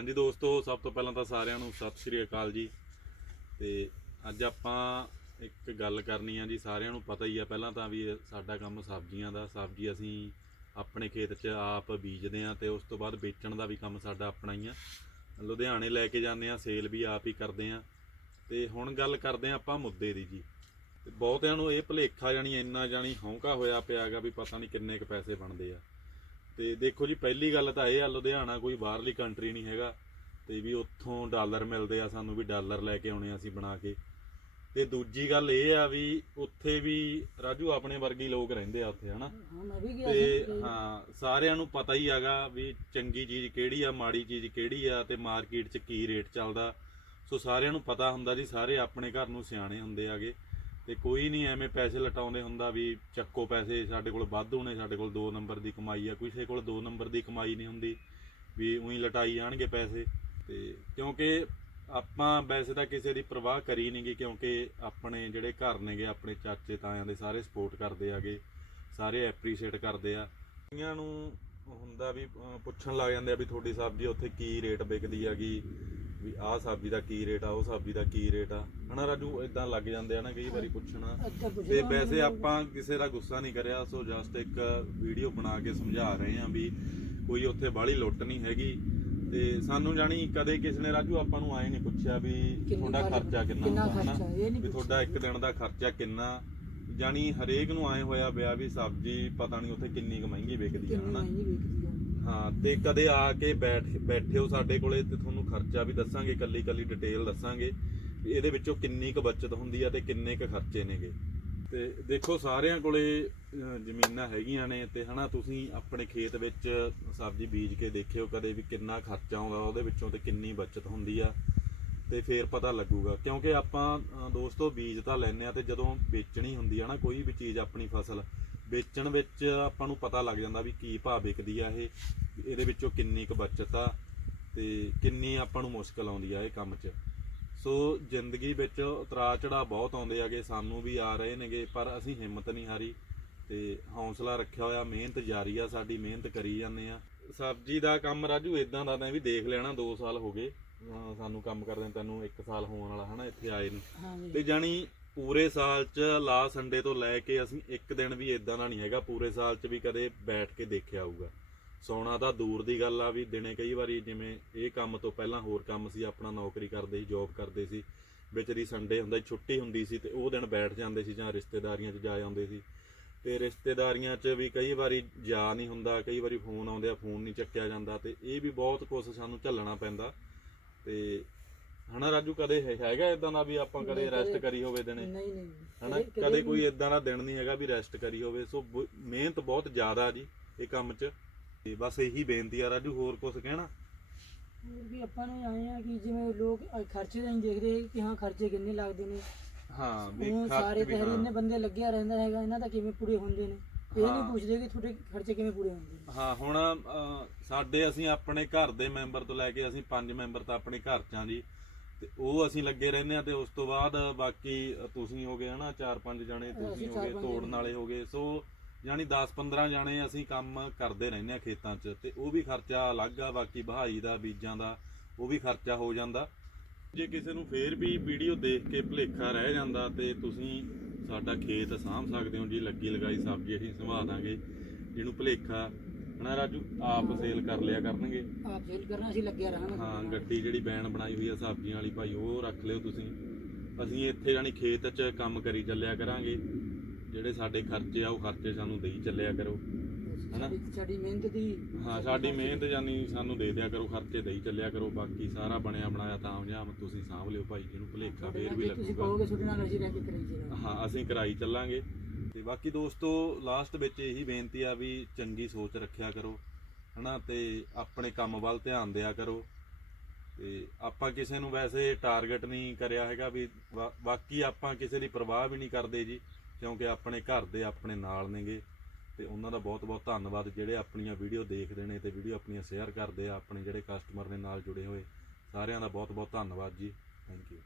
ਹਾਂਜੀ ਦੋਸਤੋ, ਸਭ ਤੋਂ ਪਹਿਲਾਂ ਤਾਂ ਸਾਰਿਆਂ ਨੂੰ ਸਤਿ ਸ਼੍ਰੀ ਅਕਾਲ ਜੀ। ਤੇ ਅੱਜ ਆਪਾਂ ਇੱਕ ਗੱਲ ਕਰਨੀ ਆ ਜੀ, ਸਾਰਿਆਂ ਨੂੰ ਪਤਾ ਹੀ ਆ ਪਹਿਲਾਂ ਤਾਂ ਵੀ ਸਾਡਾ ਕੰਮ ਸਬਜ਼ੀਆਂ ਦਾ। ਸਬਜ਼ੀ ਅਸੀਂ ਆਪਣੇ ਖੇਤ 'ਚ ਆਪ ਬੀਜਦੇ ਆ ਤੇ ਉਸ ਤੋਂ ਬਾਅਦ ਵੇਚਣ ਦਾ ਵੀ ਕੰਮ ਸਾਡਾ ਆਪਣਾ ਹੀ ਆ। ਲੁਧਿਆਣੇ ਲੈ ਕੇ ਜਾਂਦੇ ਆ, ਸੇਲ ਵੀ ਆਪ ਹੀ ਕਰਦੇ ਆ। ਤੇ ਹੁਣ ਗੱਲ ਕਰਦੇ ਆ ਆਪਾਂ ਮੁੱਦੇ ਦੀ ਜੀ। ਤੇ ਬਹੁਤਿਆਂ ਨੂੰ ਇਹ ਭੁਲੇਖਾ ਜਾਣੀ ਇੰਨਾ ਜਾਣੀ ਹੌਂਕਾ ਹੋਇਆ ਪਿਆਗਾ ਵੀ ਪਤਾ ਨਹੀਂ ਕਿੰਨੇ ਕ ਪੈਸੇ ਬਣਦੇ ਆ। ਤੇ ਦੇਖੋ ਜੀ ਪਹਿਲੀ ਗੱਲ ਤਾਂ ਇਹ ਆ ਲੁਧਿਆਣਾ ਕੋਈ ਬਾਹਰਲੀ ਕੰਟਰੀ ਨਹੀਂ ਹੈਗਾ। ਤੇ ਵੀ ਉੱਥੋਂ ਡਾਲਰ ਮਿਲਦੇ ਆ ਸਾਨੂੰ ਵੀ ਡਾਲਰ ਲੈ ਕੇ ਆਉਣੇ ਆ ਅਸੀਂ ਬਣਾ ਕੇ। ਤੇ ਦੂਜੀ ਗੱਲ ਇਹ ਆ ਵੀ ਉੱਥੇ ਵੀ ਰਾਜੂ ਆਪਣੇ ਵਰਗੇ ਲੋਕ ਰਹਿੰਦੇ ਆ ਉੱਥੇ ਹਨਾ? ਤੇ ਹਾਂ ਸਾਰਿਆਂ ਨੂੰ ਪਤਾ ਹੀ ਹੈਗਾ ਵੀ ਚੰਗੀ ਚੀਜ਼ ਕਿਹੜੀ ਆ ਮਾੜੀ ਚੀਜ਼ ਕਿਹੜੀ ਆ ਤੇ ਮਾਰਕੀਟ 'ਚ ਕੀ ਰੇਟ ਚੱਲਦਾ। ਸੋ ਸਾਰਿਆਂ ਨੂੰ ਪਤਾ ਹੁੰਦਾ ਜੀ ਸਾਰੇ ਆਪਣੇ ਘਰ ਨੂੰ ਸਿਆਣੇ ਹੁੰਦੇ ਆਗੇ ਤੇ ਕੋਈ ਨਹੀਂ ਐਵੇਂ ਪੈਸੇ ਲਟਾਉਂਦੇ ਹੁੰਦਾ ਵੀ ਚੱਕੋ ਪੈਸੇ, ਸਾਡੇ ਕੋਲ ਵਾਧੂ ਨੇ, ਸਾਡੇ ਕੋਲ 2 ਨੰਬਰ ਦੀ ਕਮਾਈ ਆ। ਕਿਸੇ ਕੋਲ 2 ਨੰਬਰ ਦੀ ਕਮਾਈ ਨਹੀਂ ਹੁੰਦੀ ਵੀ ਉਹੀ ਲਟਾਈ ਜਾਣਗੇ ਪੈਸੇ। ਤੇ ਕਿਉਂਕਿ ਆਪਾਂ ਵੈਸੇ ਤਾਂ ਕਿਸੇ ਦੀ ਪਰਵਾਹ ਕਰੀ ਨਹੀਂਗੀ ਕਿਉਂਕਿ ਆਪਣੇ ਜਿਹੜੇ ਘਰ ਨੇਗੇ, ਆਪਣੇ ਚਾਚੇ ਤਾਇਆਂ ਦੇ ਸਾਰੇ ਸਪੋਰਟ ਕਰਦੇ ਆਗੇ, ਸਾਰੇ ਐਪਰੀਸ਼ੀਏਟ ਕਰਦੇ ਆ। ਕਈਆਂ ਨੂੰ ਹੁੰਦਾ ਵੀ ਪੁੱਛਣ ਲੱਗ ਜਾਂਦੇ ਆ ਵੀ ਤੁਹਾਡੀ ਸਬਜ਼ੀ ਉੱਥੇ ਕੀ ਰੇਟ ਵਿਕਦੀ ਹੈਗੀ ਵੀ ਆਹ ਸਬਜ਼ੀ ਦਾ ਕੀ ਰੇਟ ਆ ਉਹ ਸਬਜ਼ੀ ਦਾ ਕੀ ਰੇਟ ਆ। ਹਨਾ ਰਾਜੂ ਇਦਾਂ ਲੱਗ ਜਾਂਦੇ ਆ ਨਾ ਕਈ ਵਾਰੀ ਪੁੱਛਣਾ। ਤੇ ਵੈਸੇ ਆਪਾਂ ਕਿਸੇ ਦਾ ਗੁੱਸਾ ਨਹੀਂ ਕਰਿਆ ਸੋ ਜਸਟ ਇੱਕ ਵੀਡੀਓ ਬਣਾ ਕੇ ਸਮਝਾ ਰਹੇ ਹਾਂ ਵੀ ਕੋਈ ਉੱਥੇ ਬਾਹਲੀ ਲੁੱਟ ਨਹੀਂ ਹੈਗੀ। ਤੇ ਸਾਨੂੰ ਜਾਣੀ ਕਦੇ ਕਿਸੇ ਨੇ ਰਾਜੂ ਆਪਾਂ ਨੂੰ ਆਏ ਨਹੀਂ ਪੁੱਛਿਆ ਵੀ ਤੁਹਾਡਾ ਖਰਚ- ਕਿੰਨਾ ਹੁੰਦਾ ਹਨਾ? ਵੀ ਤੁਹਾਡਾ ਇੱਕ ਦਿਨ ਦਾ ਖਰਚਾ ਕਿੰਨਾ? ਜਾਣੀ ਹਰੇਕ ਨੂੰ ਆਏ ਹੋਇਆ ਪਿਆ ਵੀ ਸਬਜ਼ੀ ਪਤਾ ਨਹੀਂ ਉੱਥੇ ਕਿੰਨੀ ਕੁ ਮਹਿੰਗੀ ਵਿਕਦੀ ਆ ਕਿੰਨੀ ਹਨਾ? ਆ। ਹਾਂ, ਤੇ ਕਦੇ ਆ ਕੇ ਬੈਠ, ਬੈਠਿਓ ਸਾਡੇ ਕੋਲੇ ਤੇ ਤੁਹਾਨੂੰ ਖਰਚਾ ਵੀ ਦੱਸਾਂਗੇ ਕੱਲੀ ਕੱਲੀ ਡਿਟੇਲ ਦੱਸਾਂਗੇ ਵੀ ਇਹਦੇ ਵਿੱਚੋਂ ਕਿੰਨੀ ਕੁ ਬਚਤ ਹੁੰਦੀ ਆ ਤੇ ਕਿੰਨੇ ਕੁ ਖਰਚੇ ਨੇਗੇ। ਤੇ ਦੇਖੋ, ਸਾਰਿਆਂ ਕੋਲੇ ਜ਼ਮੀਨਾਂ ਹੈਗੀਆਂ ਨੇ ਤੇ ਹਨਾ, ਤੁਸੀਂ ਆਪਣੇ ਖੇਤ ਵਿੱਚ ਸਬਜ਼ੀ ਬੀਜ ਕੇ ਦੇਖਿਓ ਕਦੇ ਵੀ ਕਿੰਨਾ ਖਰਚਾ ਆਉਂਦਾ, ਉਹਦੇ ਵਿੱਚੋਂ ਤੇ ਕਿੰਨੀ ਬਚਤ ਹੁੰਦੀ ਆ ਤੇ ਫੇਰ ਪਤਾ ਲੱਗੂਗਾ। ਕਿਉਂਕਿ ਆਪਾਂ ਦੋਸਤੋ, ਬੀਜ ਤਾਂ ਲੈਨੇ ਆ ਤੇ ਜਦੋਂ ਵੇਚਣੀ ਹੁੰਦੀ ਆ ਨਾ, ਕੋਈ ਵੀ ਚੀਜ਼ ਆਪਣੀ ਫਸਲ ਵੇਚਣ ਵਿੱਚ ਆਪਾਂ ਨੂੰ ਪਤਾ ਲੱਗ ਜਾਂਦਾ ਵੀ ਕੀ ਭਾਅ ਵਿਕਦੀ ਆ ਇਹ ਇਹਦੇ ਵਿੱਚੋਂ ਕਿੰਨੀ ਕੁ ਬਚਤ ਆ ਤੇ ਕਿੰਨੀ ਆਪਾਂ ਨੂੰ ਮੁਸ਼ਕਲ ਆਉਂਦੀ ਆ ਇਹ ਕੰਮ 'ਚ। ਸੋ ਜ਼ਿੰਦਗੀ ਵਿੱਚ ਉਤਰਾਅ ਚੜਾ ਬਹੁਤ ਆਉਂਦੇ ਆਗੇ ਸਾਨੂੰ ਵੀ ਆ ਰਹੇ ਨੇਗੇ ਪਰ ਅਸੀਂ ਹਿੰਮਤ ਨਹੀਂ ਹਾਰੀ ਤੇ ਹੌਸਲਾ ਰੱਖਿਆ ਹੋਇਆ ਮਿਹਨਤ ਜਾਰੀ ਆ ਸਾਡੀ ਮਿਹਨਤ ਕਰੀ ਜਾਂਦੇ ਆ। ਸਬਜ਼ੀ ਦਾ ਕੰਮ ਰਾਜੂ ਇਦਾਂ ਦਾ ਤਾਂ ਵੀ ਦੇਖ ਲੈਣਾ 2 ਸਾਲ ਹੋ ਗਏ ਸਾਨੂੰ ਕੰਮ ਕਰਦੇ ਤੈਨੂੰ 1 ਸਾਲ ਹੋਣ ਵਾਲਾ ਹਨਾ ਇੱਥੇ ਆਏ ਨੂੰ। ਤੇ ਜੀ ਜਾਣੀ ਪੂਰੇ ਸਾਲ ਚ ਲਾ ਸੰਡੇ ਤੋਂ ਲੈ ਕੇ ਅਸੀਂ ਇੱਕ ਦਿਨ ਵੀ ਇਦਾਂ ਦਾ ਨਹੀਂ ਹੈਗਾ, ਪੂਰੇ ਸਾਲ ਚ ਵੀ ਕਦੇ ਬੈਠ ਕੇ ਦੇਖਿਆ ਹੋਊਗਾ। ਸੌਣਾ ਤਾਂ ਦੂਰ ਦੀ ਗੱਲ ਆ ਵੀ ਦਿਨੇ ਕਈ ਵਾਰੀ ਜਿਵੇਂ ਇਹ ਕੰਮ ਤੋਂ ਪਹਿਲਾਂ ਹੋਰ ਕੰਮ ਸੀ, ਆਪਣਾ ਨੌਕਰੀ ਕਰਦੇ ਸੀ ਜੌਬ ਕਰਦੇ ਸੀ, ਵਿੱਚ ਦੀ ਸੰਡੇ ਹੁੰਦਾ ਛੁੱਟੀ ਹੁੰਦੀ ਸੀ ਤੇ ਉਹ ਦਿਨ ਬੈਠ ਜਾਂਦੇ ਸੀ ਜਾਂ ਰਿਸ਼ਤੇਦਾਰੀਆਂ 'ਚ ਜਾ ਜਾਂਦੇ ਸੀ। ਤੇ ਰਿਸ਼ਤੇਦਾਰੀਆਂ 'ਚ ਵੀ ਕਈ ਵਾਰੀ ਜਾ ਨਹੀਂ ਹੁੰਦਾ, ਕਈ ਵਾਰੀ ਫੋਨ ਆਉਂਦੇ ਆ, ਫੋਨ ਨਹੀਂ ਚੱਕਿਆ ਜਾਂਦਾ ਤੇ ਇਹ ਵੀ ਬਹੁਤ ਕੁਝ ਸਾਨੂੰ ਝੱਲਣਾ ਪੈਂਦਾ। ਤੇ ਹਨਾ ਰਾਜੂ ਕਦੇ ਹੈ- ਹੈਗਾ ਇਦਾਂ ਦਾ ਵੀ ਆਪਾਂ ਕਦੇ ਨਹੀਂ, ਰੈਸਟ ਕਦੇ- ਕਰੀ ਹੋਵੇ ਦਿਨੇ? ਨਹੀਂ ਨਹੀਂ। ਹਨਾ ਕਦੇ- ਕਦੇ ਕੋਈ ਇਦਾਂ ਦਾ ਦਿਨ ਨਹੀਂ ਹੈਗਾ ਵੀ ਰੈਸਟ ਕਰੀ ਹੋਵੇ। ਸੋ ਬ- ਮਿਹਨਤ ਬਹੁਤ ਜ਼ਿਆਦਾ ਜੀ ਇਹ ਕੰਮ 'ਚ। ਤੇ ਬਸ ਇਹੀ ਬੇਨਤੀ ਆ ਰਾਜੂ ਹੋਰ ਕੁਝ ਕਹਿਣਾ? ਹੋਰ ਵੀ ਆਪਾਂ ਨੂੰ ਆਏ ਆ ਕਿ ਜਿਵੇਂ ਲੋਕ ਖਰਚੇ ਦਾ ਨਹੀਂ ਦੇਖਦੇ ਕਿ ਹਾਂ ਖਰਚੇ ਕਿੰਨੇ ਲੱਗਦੇ ਨੇ। ਹਾਂ ਵੀ ਉਹ ਖਰਚ ਸਾਰੇ ਵੀ ਤਹਿਰੀ ਹਾਂ। ਇੰਨੇ ਬੰਦੇ ਲੱਗਿਆ ਰਹਿੰਦਾ ਹੈਗਾ ਇਹਨਾਂ ਦਾ ਕਿਵੇਂ ਪੂਰੇ ਹੁੰਦੇ ਨੇ? ਇਹ ਹਾਂ। ਨਹੀਂ ਪੁੱਛਦੇ ਕਿ ਤੁਹਾਡੇ ਖਰਚੇ ਕਿਵੇਂ ਪੂਰੇ ਹੁੰਦੇ ਨੇ। ਹਾਂ ਹੁਣ ਅਹ, ਸਾਡੇ ਅਸੀਂ ਆਪਣੇ ਘਰ ਦੇ ਮੈਂਬਰ ਤੋਂ ਲੈ ਕੇ ਅਸੀਂ ਪੰਜ ਮੈਂਬਰ ਤਾਂ ਆਪਣੇ ਘਰ ਚ ਆ ਜੀ। ਤੇ ਉਹ ਅਸੀਂ ਲੱਗੇ ਰਹਿੰਦੇ ਆ ਤੇ ਉਸ ਤੋਂ ਬਾਅਦ ਬਾਕੀ ਤੁਸੀਂ ਹੋ ਗਏ ਹਨਾ ਚਾਰ ਪੰਜ ਜਣੇ ਤੁਸੀਂ ਹੋ ਗਏ ਤੋੜਨ। ਵਾਲੇ ਹੋ ਗਏ ਸੋ ਯਾਨੀ 10 15 ਜਣੇ ਅਸੀਂ ਕੰਮ ਕਰਦੇ ਰਹਿੰਦੇ ਆ ਖੇਤਾਂ 'ਚ ਤੇ ਉਹ ਵੀ ਖਰਚਾ ਅਲੱਗ ਆ ਬਾਕੀ ਬਹਾਈ ਦਾ ਬੀਜਾਂ ਦਾ ਉਹ ਵੀ ਖਰਚਾ ਹੋ ਜਾਂਦਾ ਜੇ ਕਿਸੇ ਨੂੰ ਫੇਰ ਵੀ ਵੀਡੀਓ ਦੇਖ ਕੇ ਭੁਲੇਖਾ ਰਹਿ ਜਾਂਦਾ ਤੇ ਤੁਸੀਂ ਸਾਡਾ ਖੇਤ ਸਾਂਭ ਸਕਦੇ ਹੋ ਜੀ ਲੱਗੀ ਲਗਾਈ ਸਬਜ਼ੀ ਅਸੀਂ ਸੰਭਾਲ ਦਾਂਗੇ ਜਿਹਨੂੰ ਭੁਲੇਖਾ ਹਨਾ ਰਾਜੂ ਆਪ ਸੇਲ ਕਰ ਲਿਆ ਕਰਨਗੇ। ਆਪ ਜੇਲ ਕਰਨਾ ਅਸੀਂ ਲੱਗਿਆ ਰਹਾਂਗੇ। ਹਾਂ ਗੱਡੀ ਜਿਹੜੀ ਬੈਨ ਬਣਾਈ ਹੋਈ ਆ ਸਬਜ਼ੀਆਂ ਵਾਲੀ ਭਾਈ ਉਹ ਰੱਖ ਲਿਓ ਤੁਸੀਂ। ਅਸੀਂ ਇੱਥੇ ਜਾਨੀ ਖੇਤ 'ਚ ਕੰਮ ਕਰੀ ਚੱਲਿਆ ਕਰਾਂਗੇ। ਜਿਹੜੇ ਸਾਡੇ ਖਰਚੇ ਆ ਉਹ ਖਰਚੇ ਸਾਨੂੰ ਦੇਈ ਚੱਲਿਆ ਕਰੋ। ਹਨਾ? ਸਾਡੀ ਮਿਹਨਤ ਦੀ ਹਾਂ ਸਾਡੀ ਮਿਹਨਤ ਜਾਨੀ ਸਾਨੂੰ ਦੇ ਦਿਆ ਕਰੋ ਖਰਚੇ ਦੇਈ ਚੱਲਿਆ ਕਰੋ। ਬਾਕੀ ਸਾਰਾ ਬਣਿਆ ਬਣਾਇਆ ਤਾਂ ਜਾਮ ਤੁਸੀਂ ਸਾਂਭ ਲਿਓ ਭਾਈ ਜਿਹਨੂੰ ਭੁਲੇਖਾ ਫੇਰ ਵੀ ਤੁਸੀਂ ਲੱਗੂਗਾ। ਕਹੋਗੇ ਤੁਹਾਡੇ ਨਾਲ ਅਸੀਂ ਰਹਿ ਕੇ ਕਰਾਈ ਜਾਣਾ ਹਾਂ ਅਸੀਂ ਕਰਾਈ ਚੱਲਾਂਗੇ। ਤੇ ਬਾਕੀ ਦੋਸਤੋ ਲਾਸਟ ਵਿੱਚ ਇਹੀ ਬੇਨਤੀ ਆ ਵੀ ਚੰਗੀ ਸੋਚ ਰੱਖਿਆ ਕਰੋ, ਹਨਾ? ਤੇ ਆਪਣੇ ਕੰਮ ਵੱਲ ਧਿਆਨ ਦਿਆ ਕਰੋ। ਤੇ ਆਪਾਂ ਕਿਸੇ ਨੂੰ ਵੈਸੇ ਟਾਰਗੇਟ ਨਹੀਂ ਕਰਿਆ ਹੈਗਾ ਵੀ ਬਾ- ਬਾਕੀ ਆਪਾਂ ਕਿਸੇ ਦੀ ਪਰਵਾਹ ਵੀ ਨਹੀਂ ਕਰਦੇ ਜੀ, ਕਿਉਂਕਿ ਆਪਣੇ ਘਰ ਦੇ ਆਪਣੇ ਨਾਲ ਨੇਗੇ। ਤੇ ਉਹਨਾਂ ਦਾ ਬਹੁਤ ਬਹੁਤ ਧੰਨਵਾਦ, ਜਿਹੜੇ ਆਪਣੀਆਂ ਵੀਡੀਓ ਦੇਖਦੇ ਨੇ ਤੇ ਵੀਡੀਓ ਆਪਣੀਆਂ ਸ਼ੇਅਰ ਕਰਦੇ ਆ, ਆਪਣੇ ਜਿਹੜੇ ਕਸਟਮਰ ਨੇ ਨਾਲ ਜੁੜੇ ਹੋਏ। ਸਾਰਿਆਂ ਦਾ ਬਹੁਤ ਬਹੁਤ ਧੰਨਵਾਦ ਜੀ। Thank you